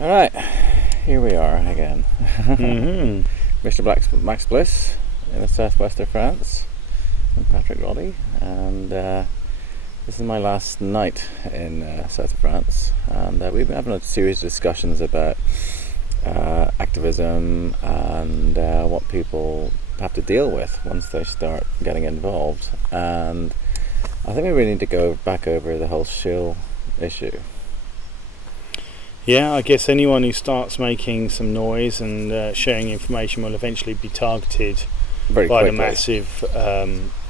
All right, here we are again. Mr. Max Bliss in the southwest of France, and Patrick Roddy, and this is my last night in south of France, and we've been having a series of discussions about activism and what people have to deal with once they start getting involved. And I think we really need to go back over the whole Shill issue. Yeah, I guess anyone who starts making some noise and sharing information will eventually be targeted by the massive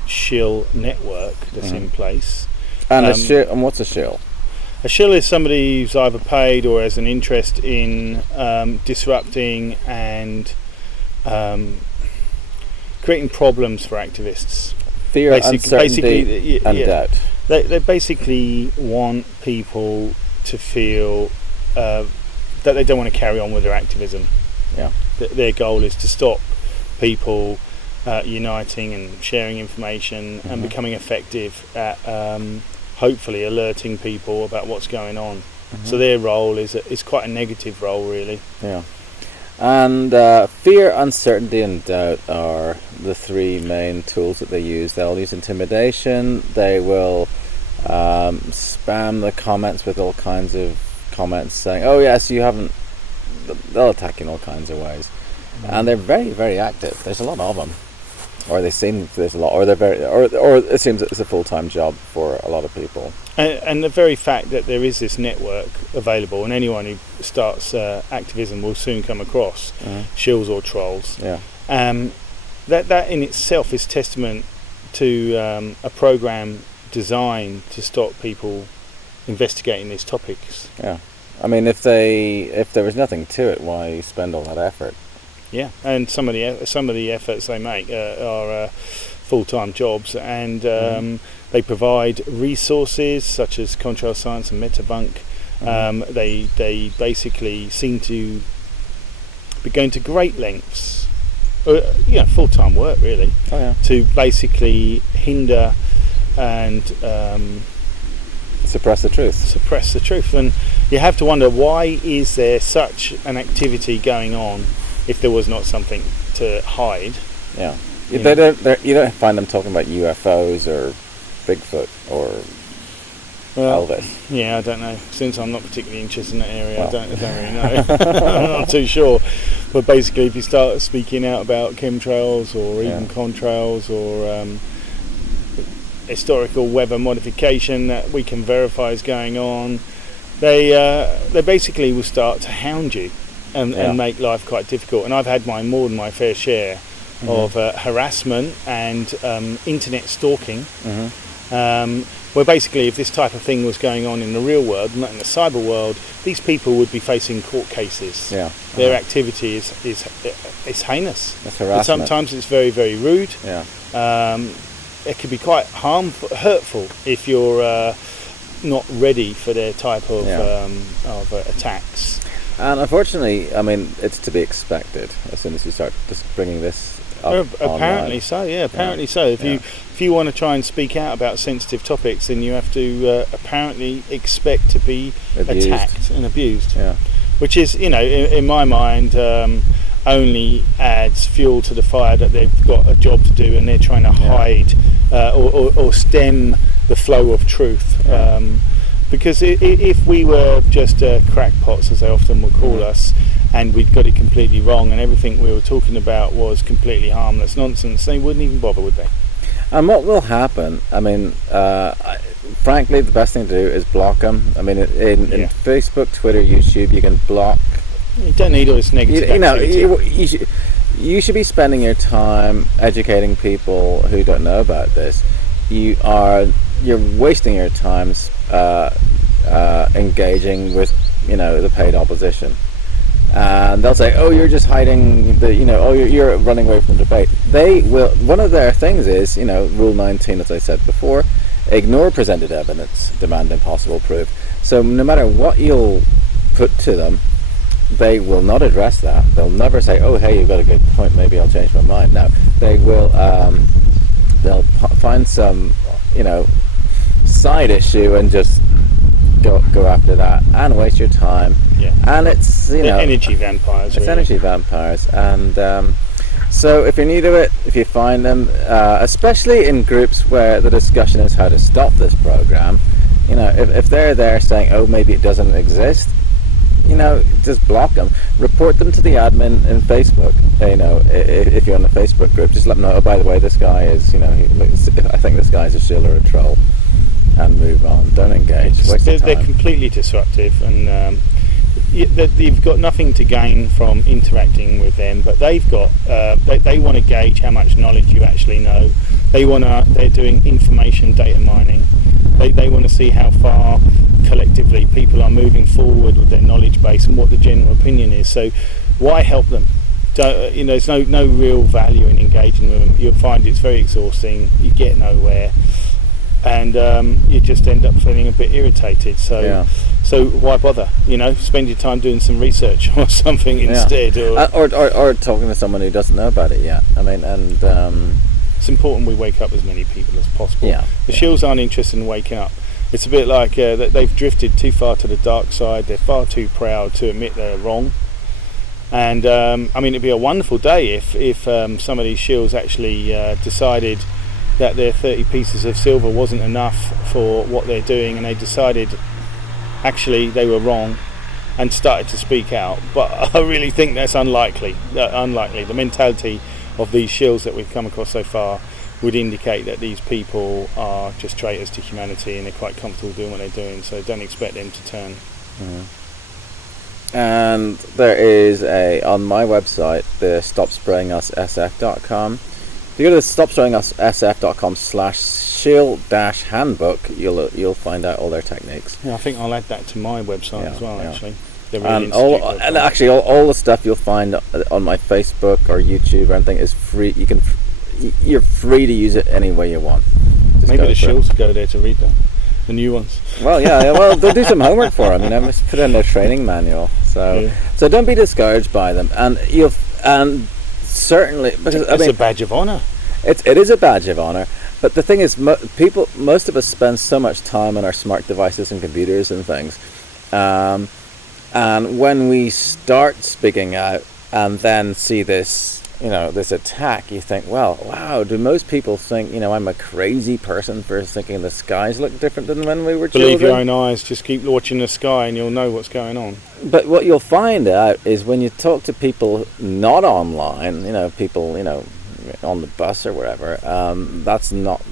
Shill network that's in place. And and what's a Shill? A Shill is somebody who's either paid or has an interest in disrupting and creating problems for activists. Fear, uncertainty, and doubt. They basically want people to feel that they don't want to carry on with their activism. Yeah. Their goal is to stop people uniting and sharing information and becoming effective at hopefully alerting people about what's going on. So their role is quite a negative role, really. Yeah. And fear, uncertainty and doubt are the three main tools that they use. They'll use intimidation, they will spam the comments with all kinds of comments saying, oh yes, you haven't. They'll attack in all kinds of ways, and they're very, very active. There's a lot of them, or they seem there's a lot, or they're very, or it seems it's a full-time job for a lot of people. And the very fact that there is this network available, and anyone who starts activism will soon come across shills or trolls. Yeah. That in itself is testament to a program designed to stop people investigating these topics. Yeah. I mean, if there was nothing to it, why spend all that effort? Yeah, and some of the efforts they make are full-time jobs, and they provide resources such as contrail science and metabunk. They basically seem to be going to great lengths, full-time work really, to basically hinder and suppress the truth. And you have to wonder, why is there such an activity going on if there was not something to hide? Yeah. You don't find them talking about UFOs or Bigfoot or Elvis. Yeah, I don't know. Since I'm not particularly interested in that area, I don't really know. I'm not too sure. But basically, if you start speaking out about chemtrails or even contrails or historical weather modification that we can verify is going on, they basically will start to hound you and make life quite difficult. And I've had more than my fair share of harassment and internet stalking, where basically if this type of thing was going on in the real world, not in the cyber world, these people would be facing court cases. Yeah. Their activity is heinous. That's harassment. And sometimes it's very, very rude. Yeah. It can be quite hurtful if you're not ready for their type of attacks. And unfortunately, I mean, it's to be expected as soon as you start just bringing this up. Apparently so. Yeah, apparently so. If you want to try and speak out about sensitive topics, then you have to apparently expect to be attacked and abused. Yeah. Which is, in my mind, only adds fuel to the fire that they've got a job to do, and they're trying to hide or stem the flow of truth. Because if we were just crackpots, as they often will call us, and we'd got it completely wrong, and everything we were talking about was completely harmless nonsense, they wouldn't even bother, would they? And what will happen? I mean, frankly, the best thing to do is block them. I mean, in Facebook, Twitter, YouTube, you can block. You don't need all this negative activity. You should be spending your time educating people who don't know about this. You're wasting your time engaging with the paid opposition, and they'll say, oh, you're just hiding you're running away from the debate. They will. One of their things is Rule 19, as I said before, ignore presented evidence, demand impossible proof. So no matter what you'll put to them, they will not address that. They'll never say, oh, hey, you've got a good point, maybe I'll change my mind. No, they will they'll find some side issue and just go after that and waste your time. Yeah. And it's, you know, energy vampires. It's energy vampires. And so if you're new to it, if you find them, especially in groups where the discussion is how to stop this program, you know, if they're there saying, oh, maybe it doesn't exist, you know, just block them. Report them to the admin in Facebook. You know, if you're on the Facebook group, just let them know, oh, by the way, this guy is, you know, I think this guy's a shill or a troll, and move on. Don't engage. They're completely disruptive, and you've got nothing to gain from interacting with them, but they've got they want to gauge how much knowledge you actually know. They're doing information data mining. They want to see how far collectively people are moving forward with their knowledge base and what the general opinion is. So why help them? You know, there's no real value in engaging with them. You'll find it's very exhausting. You get nowhere, and you just end up feeling a bit irritated. So why bother? You know, spend your time doing some research or something instead, or talking to someone who doesn't know about it yet. I mean, and it's important we wake up as many people as possible. The Shills aren't interested in waking up. It's a bit like they've drifted too far to the dark side. They're far too proud to admit they're wrong. And I mean, it'd be a wonderful day if some of these Shills actually decided that their 30 pieces of silver wasn't enough for what they're doing, and they decided actually they were wrong and started to speak out. But I really think that's unlikely. The mentality of these Shills that we've come across so far would indicate that these people are just traitors to humanity, and they're quite comfortable doing what they're doing, so don't expect them to turn. And there is on my website, the stopsprayingussf.com. If you go to the stopsprayingussf.com/shill-handbook, you'll find out all their techniques. Yeah, I think I'll add that to my website as well, actually. And actually all the stuff you'll find on my Facebook or YouTube or anything is free. You're free to use it any way you want. Just maybe the Shills go there to read them, the new ones. Well, well, they'll do some homework for them. You know, just put in their training manual. So don't be discouraged by them, and certainly because it's a badge of honour. It is a badge of honour. But the thing is, most of us spend so much time on our smart devices and computers and things. And when we start speaking out and then see this, you know, this attack, you think, well, wow, do most people think, you know, I'm a crazy person for thinking the skies look different than when we were children? Believe your own eyes, just keep watching the sky and you'll know what's going on. But what you'll find out is when you talk to people not online, you know, people, you know, on the bus or wherever, that's not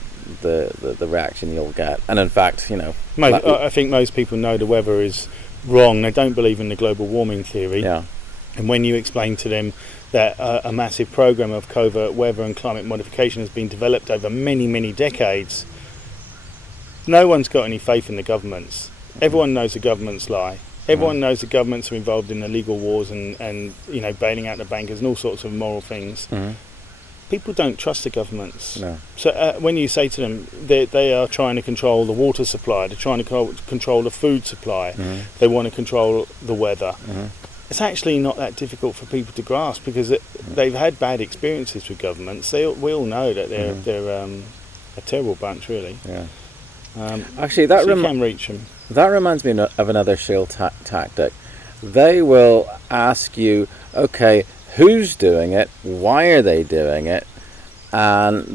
the reaction you'll get. And in fact, you know... I think most people know the weather is wrong. They don't believe in the global warming theory. Yeah. And when you explain to them that a massive program of covert weather and climate modification has been developed over many, many decades, no one's got any faith in the governments. Everyone knows the governments lie. Everyone knows the governments are involved in illegal wars and you know, bailing out the bankers and all sorts of immoral things. People don't trust the governments. No. So when you say to them they are trying to control the water supply, they're trying to control the food supply, they want to control the weather, it's actually not that difficult for people to grasp, because they've had bad experiences with governments. We all know that they're a terrible bunch, really. Yeah. Actually, you can reach them. That reminds me of another Shill tactic. They will ask you, okay, who's doing it? Why are they doing it? And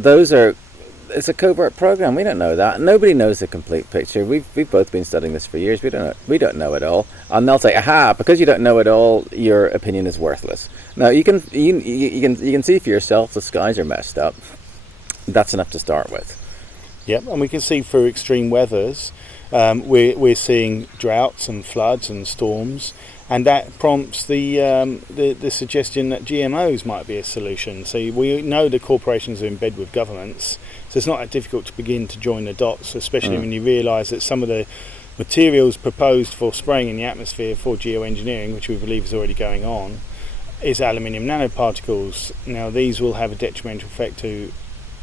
it's a covert program. We don't know that. Nobody knows the complete picture. We've both been studying this for years. We don't know it all. And they'll say, aha, because you don't know it all, your opinion is worthless. Now you can see for yourself the skies are messed up. That's enough to start with. Yep, and we can see through extreme weathers. We're seeing droughts and floods and storms. And that prompts the suggestion that GMOs might be a solution. So we know the corporations are in bed with governments, so it's not that difficult to begin to join the dots, especially when you realise that some of the materials proposed for spraying in the atmosphere for geoengineering, which we believe is already going on, is aluminium nanoparticles. Now these will have a detrimental effect to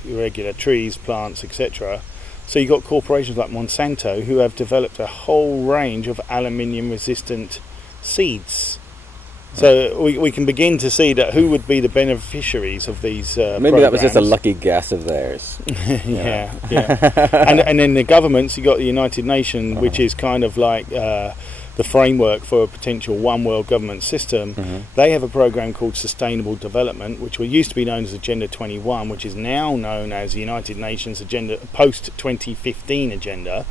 irregular trees, plants, etc. So you've got corporations like Monsanto who have developed a whole range of aluminium resistant seeds So we can begin to see that who would be the beneficiaries of these Maybe that was just a programs. lucky guess of theirs. Yeah. And then the governments, you got the United Nations, which is kind of like the framework for a potential one world government system. They have a program called Sustainable Development, which used to be known as Agenda 21, which is now known as the United Nations Agenda Post 2015 Agenda.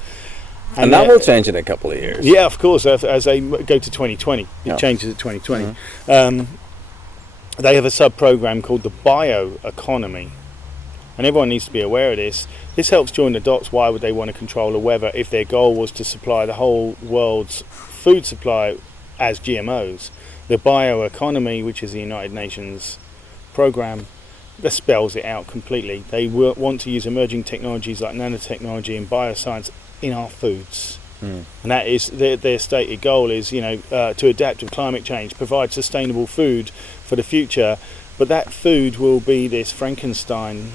And that will change in a couple of years. Yeah, of course, as they go to 2020. It changes at 2020. They have a sub-program called the Bioeconomy. And everyone needs to be aware of this. This helps join the dots. Why would they want to control the weather if their goal was to supply the whole world's food supply as GMOs? The Bioeconomy, which is the United Nations program, that spells it out completely. They want to use emerging technologies like nanotechnology and bioscience in our foods. And that is their stated goal is, to adapt to climate change, provide sustainable food for the future. But that food will be this Frankenstein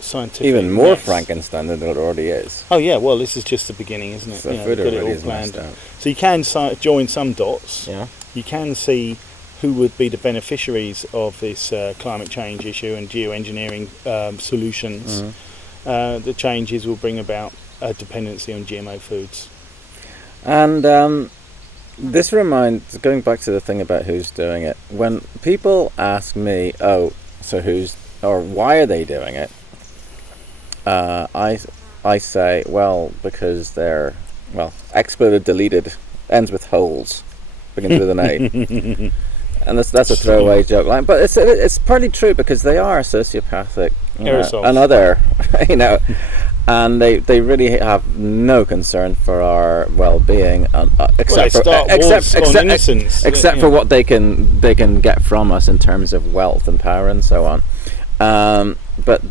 scientific Even more mess. Frankenstein than it already is. Oh yeah, well this is just the beginning, isn't it? So Got food it already all is planned. messed up. So you can join some dots. Yeah. You can see who would be the beneficiaries of this climate change issue and geoengineering solutions. The changes will bring about a dependency on GMO foods. And this reminds, going back to the thing about who's doing it, when people ask me, why are they doing it? I say, well, because they're, exploded, deleted, ends with holes, begins with an A. And that's a throwaway joke line, but it's partly true because they are sociopathic, and other, and they really have no concern for our well-being, except for what they can get from us in terms of wealth and power and so on. But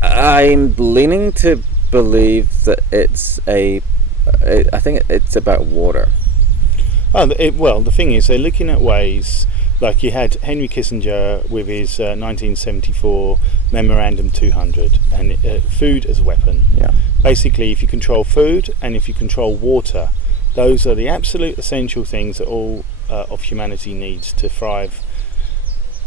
I'm leaning to believe that I think it's about water. The thing is, they're looking at ways, like you had Henry Kissinger with his 1974 Memorandum 200, and food as a weapon. Yeah. Basically, if you control food and if you control water, those are the absolute essential things that all of humanity needs to thrive,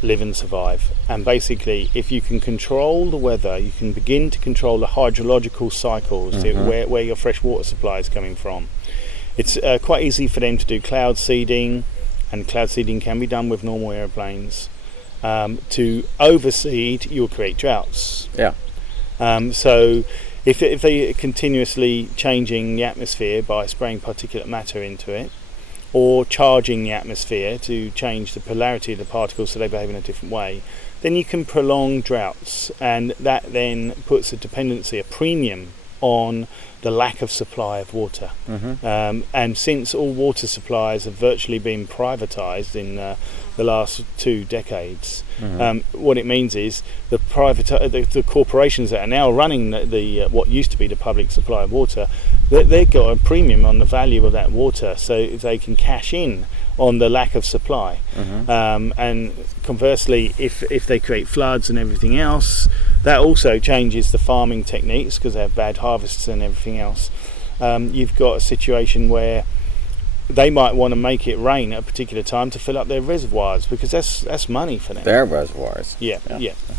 live and survive. And basically, if you can control the weather, you can begin to control the hydrological cycles, where your fresh water supply is coming from. It's quite easy for them to do cloud seeding, and cloud seeding can be done with normal aeroplanes. To overseed, you'll create droughts. Yeah. So if they are continuously changing the atmosphere by spraying particulate matter into it, or charging the atmosphere to change the polarity of the particles so they behave in a different way, then you can prolong droughts, and that then puts a premium on the lack of supply of water. And since all water supplies have virtually been privatised in the last 2 decades, what it means is the corporations that are now running the what used to be the public supply of water, they've got a premium on the value of that water, so they can cash in on the lack of supply. And conversely, if they create floods and everything else, that also changes the farming techniques because they have bad harvests and everything else. You've got a situation where they might want to make it rain at a particular time to fill up their reservoirs, because that's money for them. Their reservoirs. Yeah,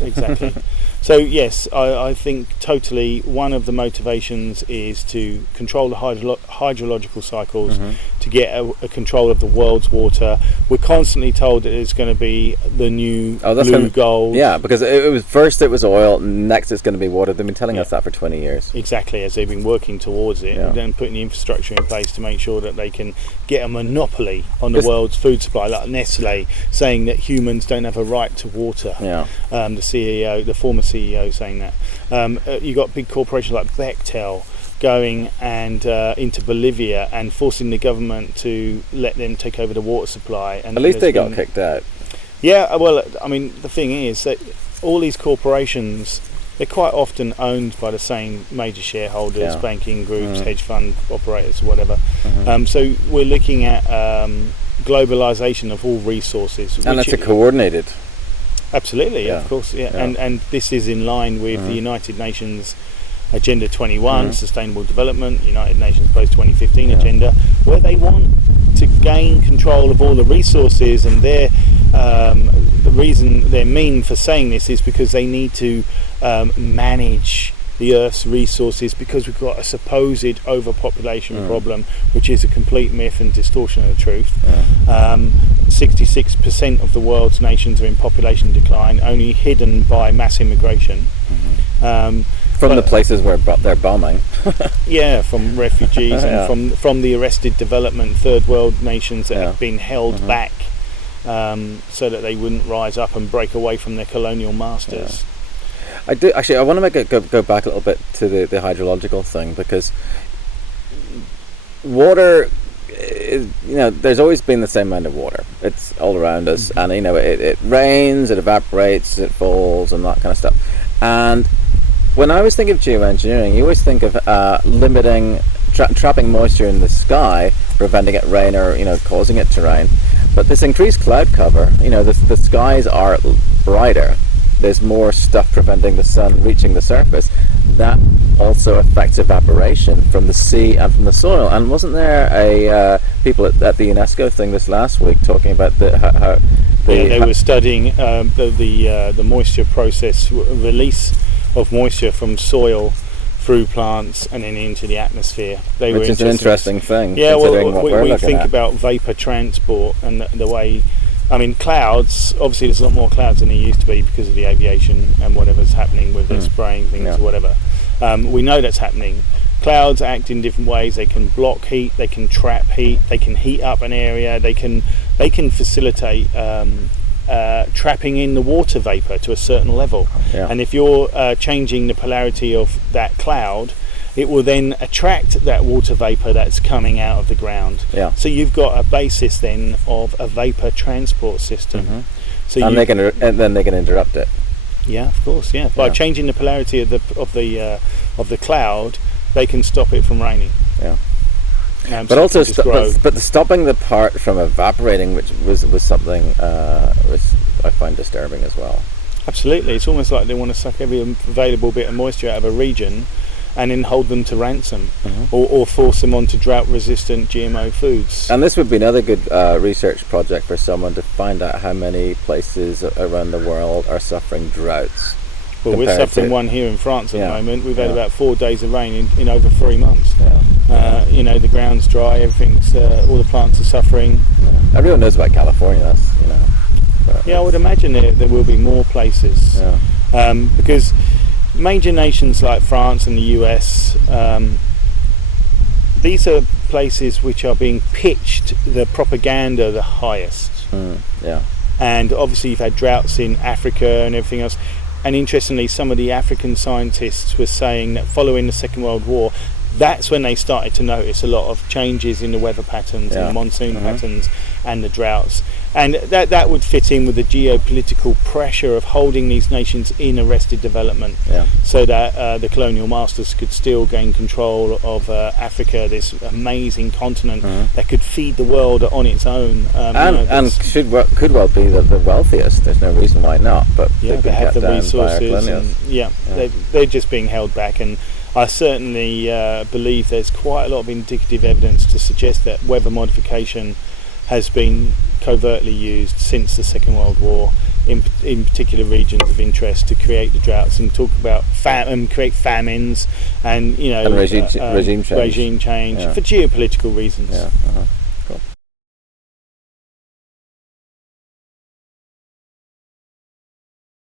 exactly. So yes, I think totally one of the motivations is to control the hydrological cycles, to get a control of the world's water. We're constantly told that it's going to be the new blue gold. Yeah, because it was oil, next it's going to be water. They've been telling us that for 20 years. Exactly, as they've been working towards it, and then putting the infrastructure in place to make sure that they can get a monopoly on the world's food supply, like Nestle saying that humans don't have a right to water. The former CEO saying that. You got big corporations like Bechtel going and into Bolivia and forcing the government to let them take over the water supply. And at least they got kicked out. Yeah, well, I mean, the thing is that all these corporations, they're quite often owned by the same major shareholders, banking groups, hedge fund operators, whatever. So we're looking at globalization of all resources. And it's a coordinated. Absolutely, of course, and this is in line with the United Nations Agenda 21, Sustainable Development, United Nations Post 2015 agenda, where they want to gain control of all the resources, and the reason they're mean for saying this is because they need to manage the Earth's resources, because we've got a supposed overpopulation problem, which is a complete myth and distortion of the truth. 66% of the world's nations are in population decline, only hidden by mass immigration. From the places where they're bombing. From refugees and from the arrested development third world nations that have been held back so that they wouldn't rise up and break away from their colonial masters. I do actually. I want to make it go back a little bit to the hydrological thing, because water, there's always been the same amount of water. It's all around us, and it rains, it evaporates, it falls, and that kind of stuff. And when I was thinking of geoengineering, you always think of limiting, trapping moisture in the sky, preventing it rain, or causing it to rain. But this increased cloud cover, the skies are brighter. There's more stuff preventing the sun reaching the surface. That also affects evaporation from the sea and from the soil. And wasn't there people at the UNESCO thing this last week talking about how they were studying the moisture process, release of moisture from soil through plants and then into the atmosphere. Which is an interesting thing. Yeah, well, we think about vapor transport and the way. I mean, clouds, obviously there's a lot more clouds than there used to be because of the aviation and whatever's happening with the spraying things or whatever. We know that's happening. Clouds act in different ways. They can block heat, they can trap heat, they can heat up an area, they can facilitate trapping in the water vapor to a certain level. And if you're changing the polarity of that cloud, it will then attract that water vapor that's coming out of the ground. So you've got a basis then of a vapor transport system. So and then they can interrupt it. Yeah, of course. Yeah, by changing the polarity of the cloud, they can stop it from raining. But also, but stopping the part from evaporating, which was something which I find disturbing as well. Absolutely, it's almost like they want to suck every available bit of moisture out of a region and then hold them to ransom, or force them onto drought-resistant GMO foods. And this would be another good research project for someone to find out how many places around the world are suffering droughts. Well, we're suffering one here in France at the moment. We've had about 4 days of rain in over 3 months. The ground's dry, everything's, all the plants are suffering. Everyone knows about California, I would imagine there will be more places. Because major nations like France and the US, these are places which are being pitched the propaganda the highest. And obviously you've had droughts in Africa and everything else. And interestingly, some of the African scientists were saying that following the Second World War, that's when they started to notice a lot of changes in the weather patterns and the monsoon patterns and the droughts. And that would fit in with the geopolitical pressure of holding these nations in arrested development, so that the colonial masters could still gain control of Africa, this amazing continent that could feed the world on its own. Could well be the wealthiest. There's no reason why not. But they have the resources. And, they're just being held back. And I certainly believe there's quite a lot of indicative evidence to suggest that weather modification has been covertly used since the Second World War in particular regions of interest to create the droughts and talk about create famines and regime change for geopolitical reasons.